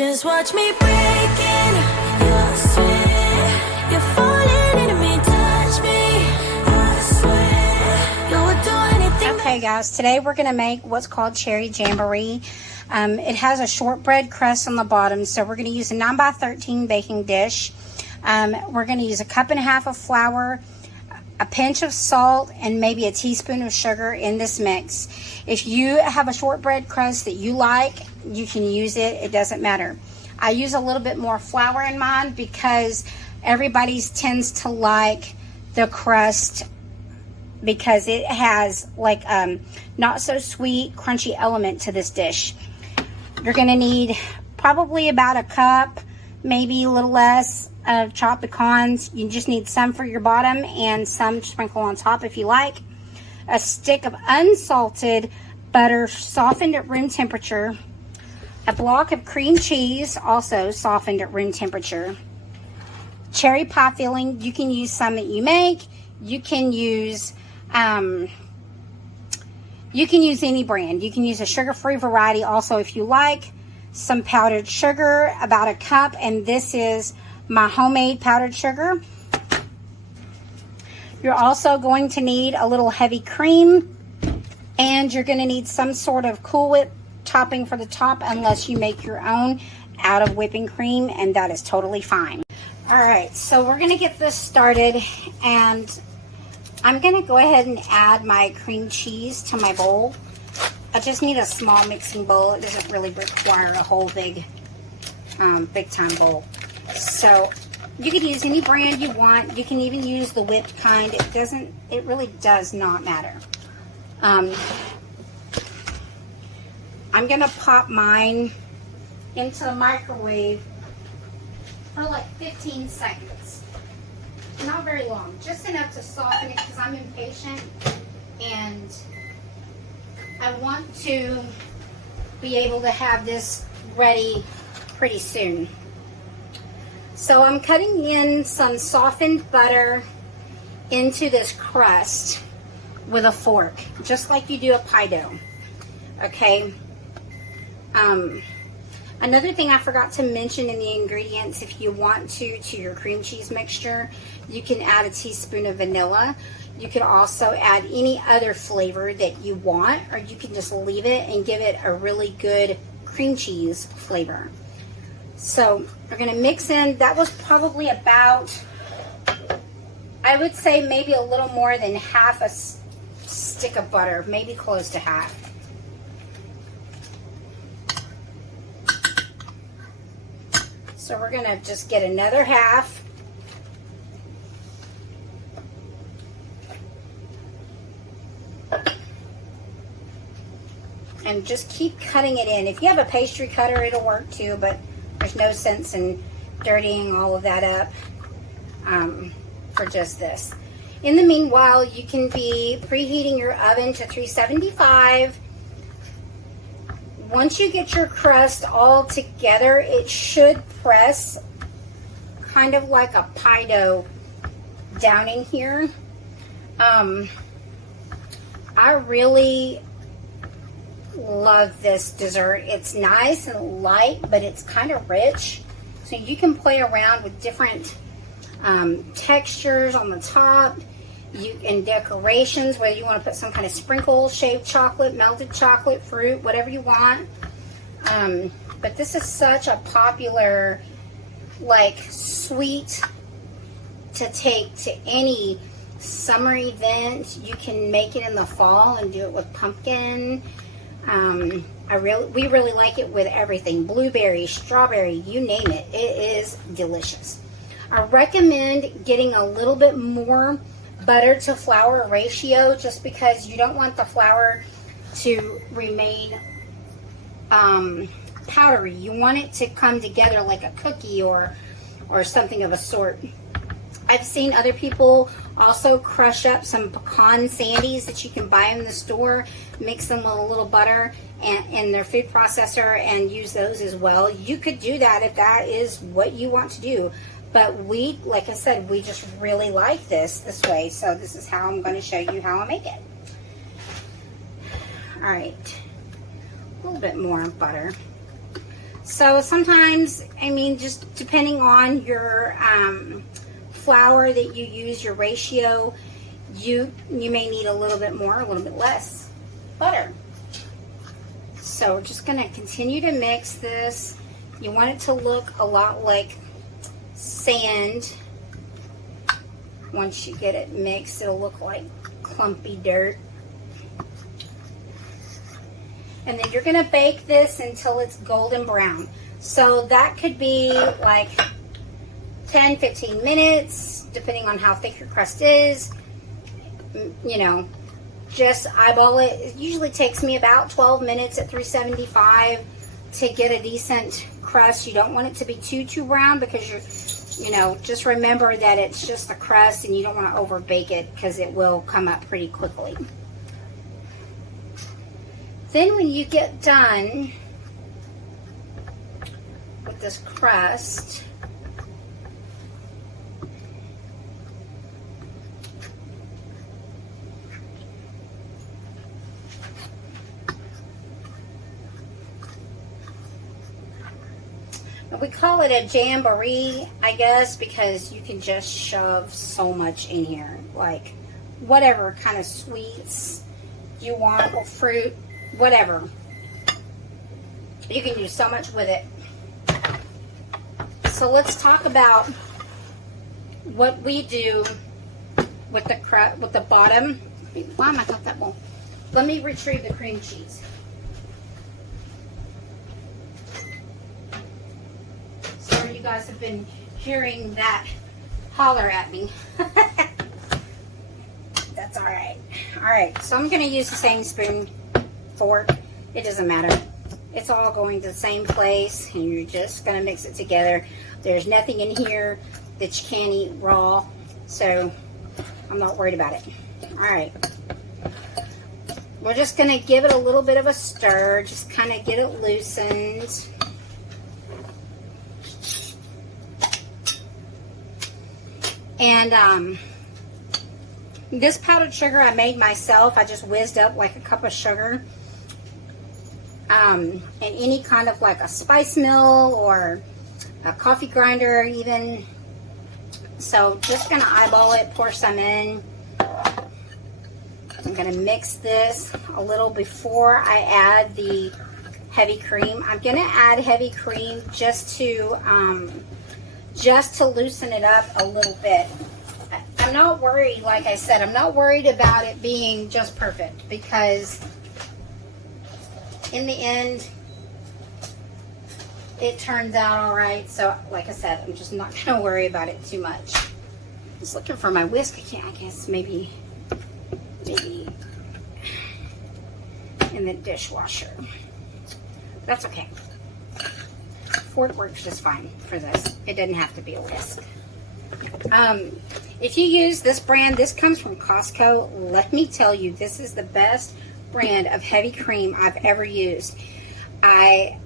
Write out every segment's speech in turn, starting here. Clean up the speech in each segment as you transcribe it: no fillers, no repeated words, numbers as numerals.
Just watch me breaking your sweat. You're falling into me, touch me. I swear you'll do anything. Okay guys, today we're going to make what's called cherry jamboree. It has a shortbread crust on the bottom, so we're going to use a 9x13 baking dish. We're going to use 1.5 cups of flour, a pinch of salt, and maybe a teaspoon of sugar in this mix. If you have a shortbread crust that you like, you can use it. It doesn't matter. I use a little bit more flour in mine because everybody tends to like the crust because it has like not so sweet, crunchy element to this dish. You're going to need probably about 1 cup, maybe a little less, of chopped pecans. You just need some for your bottom and some to sprinkle on top if you like. A stick of unsalted butter softened at room temperature. A block of cream cheese, also softened at room temperature. Cherry pie filling, you can use some that you make. You can use any brand. You can use a sugar-free variety also if you like. Some powdered sugar, about 1 cup, and this is my homemade powdered sugar. You're also going to need a little heavy cream, and you're going to need some sort of Cool Whip topping for the top unless you make your own out of whipping cream, and that is totally fine. All right, so we're going to get this started, and I'm going to go ahead and add my cream cheese to my bowl. I just need a small mixing bowl. It doesn't really require a whole big time bowl. So you could use any brand you want. You can even use the whipped kind. It really does not matter. I'm going to pop mine into the microwave for like 15 seconds. Not very long, just enough to soften it because I'm impatient and I want to be able to have this ready pretty soon. So I'm cutting in some softened butter into this crust with a fork, just like you do a pie dough. Okay. Another thing I forgot to mention in the ingredients, if you want to your cream cheese mixture, you can add a teaspoon of vanilla. You could also add any other flavor that you want, or you can just leave it and give it a really good cream cheese flavor. So we're going to mix in, that was probably about, I would say maybe a little more than half a stick of butter, maybe close to half. So we're going to just get another half. And just keep cutting it in. If you have a pastry cutter, it'll work too, but there's no sense in dirtying all of that up for just this. In the meanwhile, you can be preheating your oven to 375. Once you get your crust all together, it should press kind of like a pie dough down in here. I really love this dessert. It's nice and light, but it's kind of rich. So you can play around with different textures on the top. And decorations, whether you want to put some kind of sprinkle, shaved chocolate, melted chocolate, fruit, whatever you want. But this is such a popular, like, sweet to take to any summer event. You can make it in the fall and do it with pumpkin. We really like it with everything. Blueberry, strawberry, you name it. It is delicious. I recommend getting a little bit more butter to flour ratio, just because you don't want the flour to remain powdery. You want it to come together like a cookie or something of a sort. I've seen other people also crush up some pecan sandies that you can buy in the store, mix them with a little butter in their food processor and use those as well. You could do that if that is what you want to do. But we, like I said, we just really like this way. So this is how I'm going to show you how I make it. All right. A little bit more butter. So sometimes, I mean, just depending on your flour that you use, your ratio, you may need a little bit more, a little bit less butter. So we're just going to continue to mix this. You want it to look a lot like sand. Once you get it mixed, it'll look like clumpy dirt. And then you're going to bake this until it's golden brown. So that could be like 10-15 minutes, depending on how thick your crust is. You know, just eyeball it. It usually takes me about 12 minutes at 375 to get a decent crust. You don't want it to be too brown because you know, just remember that it's just the crust and you don't want to over bake it because it will come up pretty quickly. Then when you get done with this crust, we call it a jamboree, I guess, because you can just shove so much in here, like whatever kind of sweets you want or fruit, whatever. You can do so much with it. So let's talk about what we do with the crust, with the bottom. Why am I got that bowl? Let me retrieve the cream cheese. Sorry, you guys have been hearing that holler at me. That's all right. All right, so I'm going to use the same spoon, fork. It doesn't matter. It's all going to the same place, and you're just going to mix it together. There's nothing in here that you can't eat raw, so I'm not worried about it. All right. We're just going to give it a little bit of a stir, just kind of get it loosened. And this powdered sugar I made myself. I just whizzed up like a cup of sugar. And any kind of like a spice mill or a coffee grinder even. So just gonna eyeball it, pour some in. I'm gonna mix this a little before I add the heavy cream. I'm gonna add heavy cream just to loosen it up a little bit. I'm not worried, like I said, I'm not worried about it being just perfect, because in the end, it turns out all right. So, like I said, I'm just not going to worry about it too much. Just looking for my whisk. I guess maybe in the dishwasher. That's okay. Fork works just fine for this. It doesn't have to be a whisk. If you use this brand, this comes from Costco. Let me tell you, this is the best brand of heavy cream I've ever used. It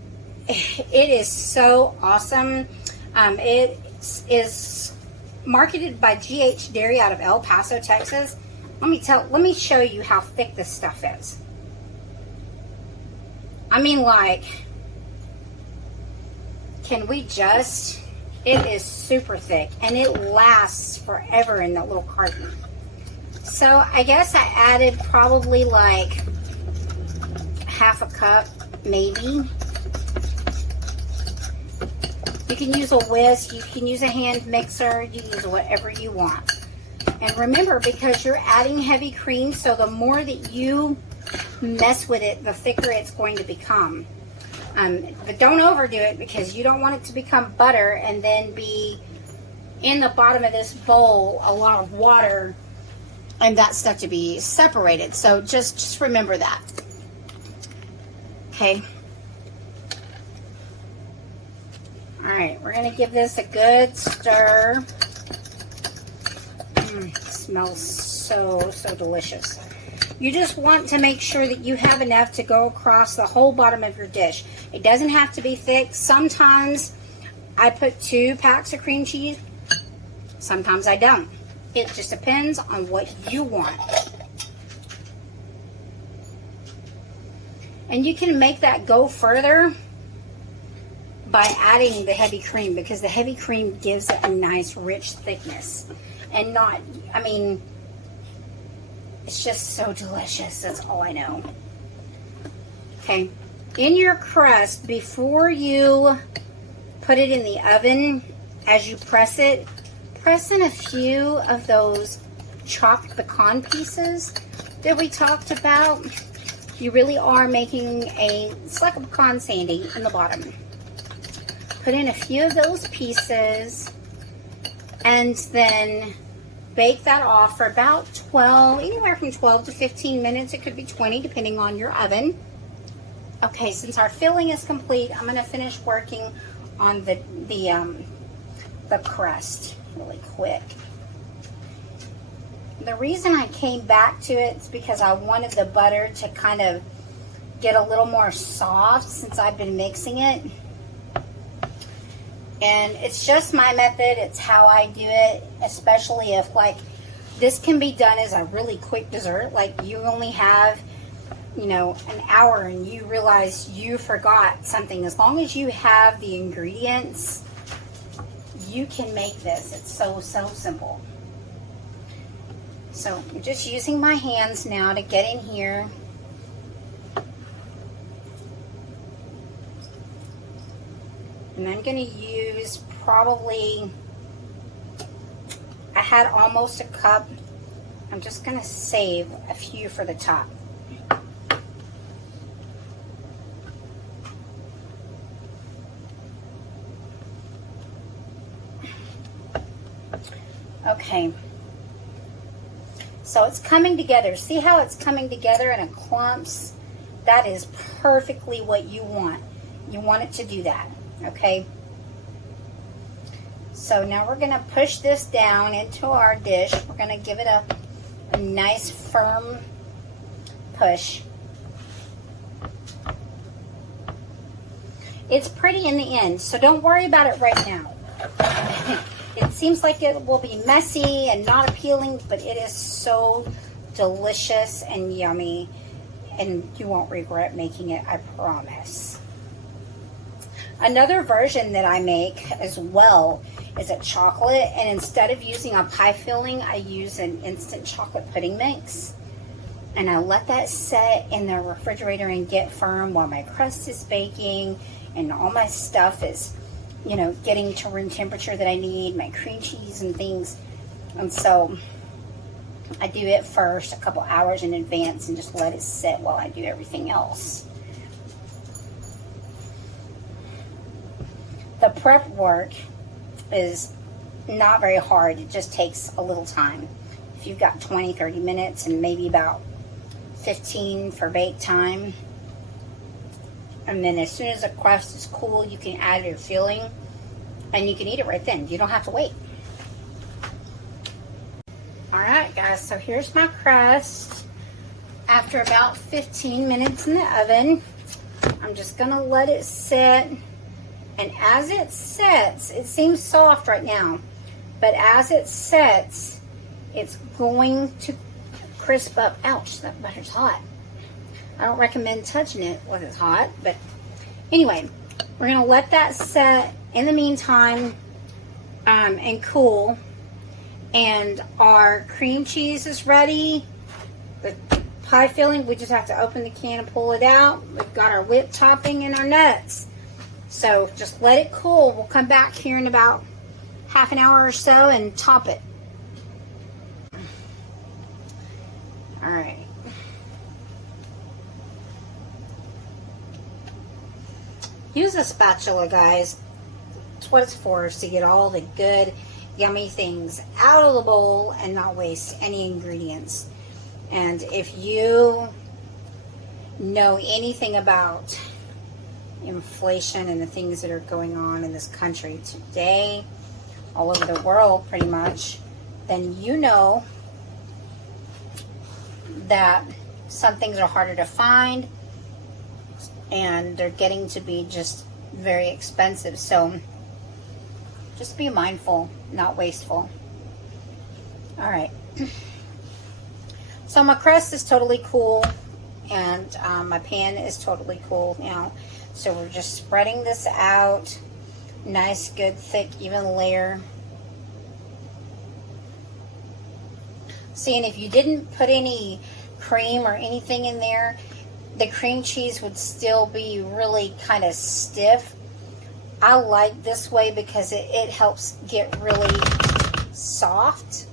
is so awesome. It is marketed by GH Dairy out of El Paso, Texas. Let me show you how thick this stuff is. I mean, like, can we just... It is super thick, and it lasts forever in that little carton. So I guess I added probably like half a cup, maybe. You can use a whisk, you can use a hand mixer, you can use whatever you want. And remember, because you're adding heavy cream, so the more that you mess with it, the thicker it's going to become. But don't overdo it, because you don't want it to become butter and then be in the bottom of this bowl a lot of water and that stuff to be separated. So just remember that. Okay. All right, we're going to give this a good stir. It smells so delicious. You just want to make sure that you have enough to go across the whole bottom of your dish. It doesn't have to be thick. Sometimes I put 2 packs of cream cheese. Sometimes I don't. It just depends on what you want. And you can make that go further by adding the heavy cream, because the heavy cream gives it a nice rich thickness. And not, I mean, it's just so delicious. That's all I know. Okay. In your crust, before you put it in the oven, as you press it, press in a few of those chopped pecan pieces that we talked about. You really are making it's like a pecan sandy in the bottom. Put in a few of those pieces and then bake that off for about anywhere from 12 to 15 minutes. It could be 20 depending on your oven. Okay, since our filling is complete, I'm going to finish working on the crust really quick. The reason I came back to it is because I wanted the butter to kind of get a little more soft since I've been mixing it. And it's just my method. It's how I do it, especially if, like, this can be done as a really quick dessert. Like, you only have, you know, an hour and you realize you forgot something. As long as you have the ingredients, you can make this. It's so simple. So I'm just using my hands now to get in here. And I'm going to use probably, I had almost a cup. I'm just going to save a few for the top. Okay. So it's coming together. See how it's coming together in a clumps? That is perfectly what you want. You want it to do that. Okay, so now we're going to push this down into our dish. We're going to give it a nice firm push. It's pretty in the end, so don't worry about it right now. It seems like it will be messy and not appealing, but it is so delicious and yummy, and you won't regret making it, I promise. Another version that I make as well is a chocolate, and instead of using a pie filling, I use an instant chocolate pudding mix. And I let that set in the refrigerator and get firm while my crust is baking and all my stuff is, you know, getting to room temperature that I need, my cream cheese and things. And so I do it first a couple hours in advance and just let it sit while I do everything else. The prep work is not very hard. It just takes a little time. If you've got 20-30 minutes and maybe about 15 for bake time, and then as soon as the crust is cool, you can add your filling and you can eat it right then. You don't have to wait. Alright guys, so here's my crust. After about 15 minutes in the oven, I'm just going to let it sit. And as it sets, it seems soft right now, but as it sets, it's going to crisp up. Ouch, that butter's hot. I don't recommend touching it when it's hot, but anyway, we're going to let that set in the meantime and cool. And our cream cheese is ready. The pie filling, we just have to open the can and pull it out. We've got our whipped topping and our nuts. So just let it cool. We'll come back here in about half an hour or so and top it. All right. Use a spatula, guys. That's what it's for, is to get all the good, yummy things out of the bowl and not waste any ingredients. And if you know anything about inflation and the things that are going on in this country today, all over the world pretty much, then you know that some things are harder to find and they're getting to be just very expensive. So just be mindful, not wasteful. All right. So my crust is totally cool and my pan is totally cool now. So we're just spreading this out Nice, good, thick, even layer. See, and if you didn't put any cream or anything in there, the cream cheese would still be really kind of stiff. I like this way because it helps get really soft.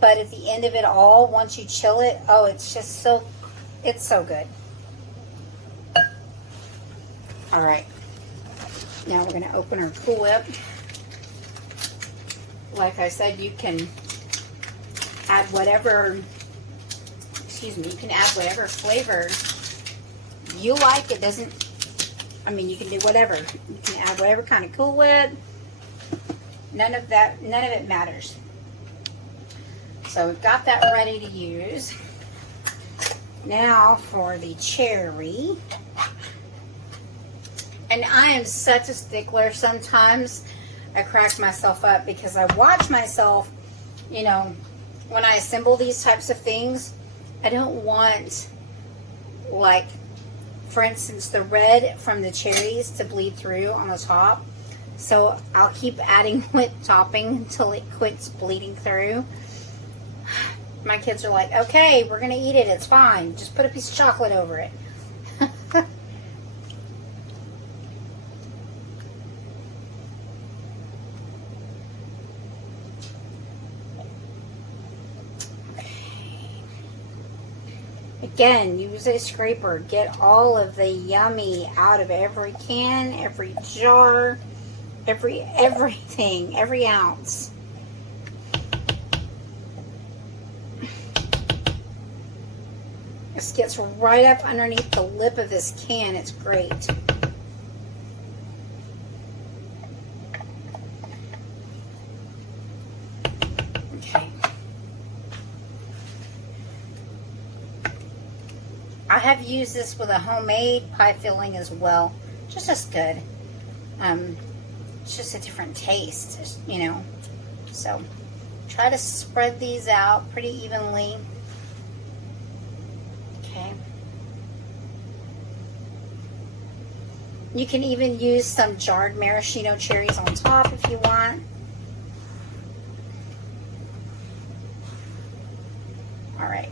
But at the end of it all, once you chill it, oh, it's just so, it's so good. All right. Now we're going to open our Cool Whip. Like I said, you can add whatever, excuse me, you can add whatever flavor you like. It doesn't, I mean, you can do whatever. You can add whatever kind of Cool Whip. None of it matters. So we've got that ready to use. Now for the cherry. And I am such a stickler. Sometimes I crack myself up because I watch myself, you know, when I assemble these types of things, I don't want, like, for instance, the red from the cherries to bleed through on the top. So I'll keep adding whipped topping until it quits bleeding through. My kids are like, okay, we're going to eat it. It's fine. Just put a piece of chocolate over it. Again, use a scraper. Get all of the yummy out of every can, every jar, everything, every ounce. This gets right up underneath the lip of this can. It's great. Okay. I have used this with a homemade pie filling as well. Just as good. It's just a different taste, you know. So try to spread these out pretty evenly. Okay. You can even use some jarred maraschino cherries on top if you want. All right.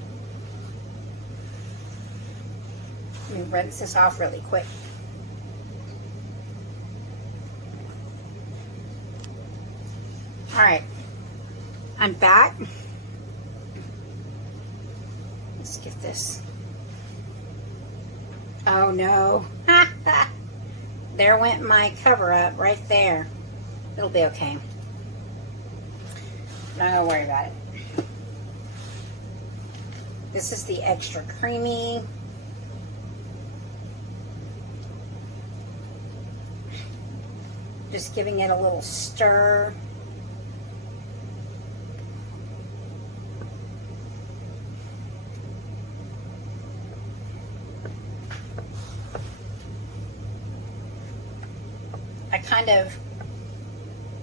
Let me rinse this off really quick. All right. I'm back. Let's get this. Oh no. There went my cover up right there. It'll be okay. Not gonna worry about it. This is the extra creamy. Just giving it a little stir. I kind of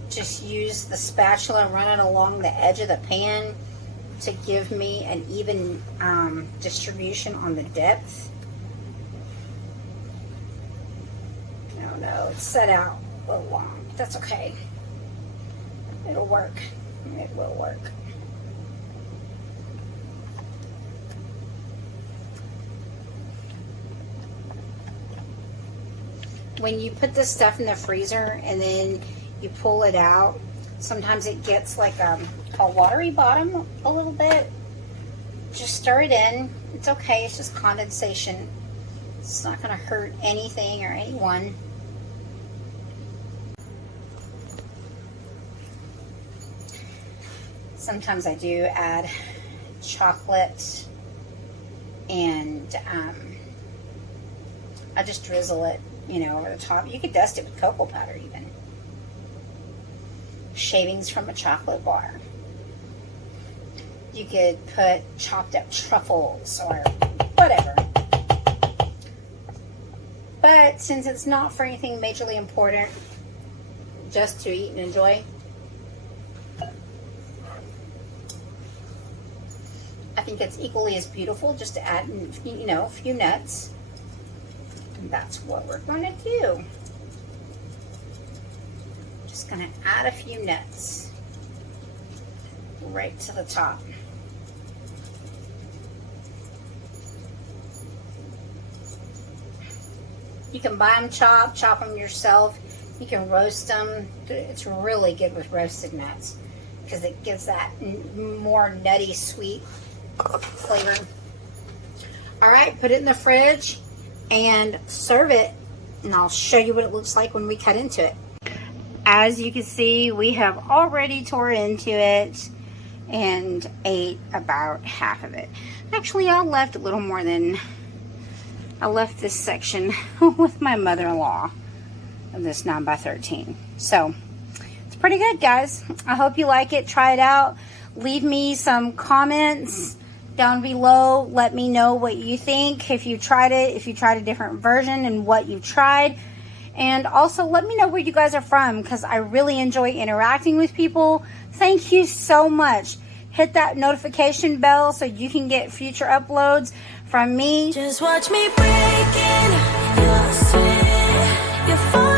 just use the spatula and run it along the edge of the pan to give me an even distribution on the depth. No, it's set out a little long. That's okay. It'll work. It will work. When you put this stuff in the freezer and then you pull it out, sometimes it gets like a watery bottom a little bit. Just stir it in. It's okay. It's just condensation. It's not going to hurt anything or anyone. Sometimes I do add chocolate and I just drizzle it, you know, over the top. You could dust it with cocoa powder even. Shavings from a chocolate bar. You could put chopped up truffles or whatever. But since it's not for anything majorly important, just to eat and enjoy, I think it's equally as beautiful just to add, you know, a few nuts. And that's what we're going to do. Just gonna add a few nuts right to the top. You can buy them chopped, chop them yourself. You can roast them. It's really good with roasted nuts because it gives that more nutty, sweet flavor. All right, put it in the fridge and serve it, and I'll show you what it looks like when we cut into it. As you can see, we have already tore into it and ate about half of it. Actually, I left a little more than, I left this section with my mother-in-law of this 9x13. So it's pretty good, guys. I hope you like it. Try it out. Leave me some comments down below. Let me know what you think, if you tried it, if you tried a different version and what you tried. And also let me know where you guys are from, because I really enjoy interacting with people. Thank you so much. Hit that notification bell so you can get future uploads from me. Just watch me breaking your sweat. You're falling.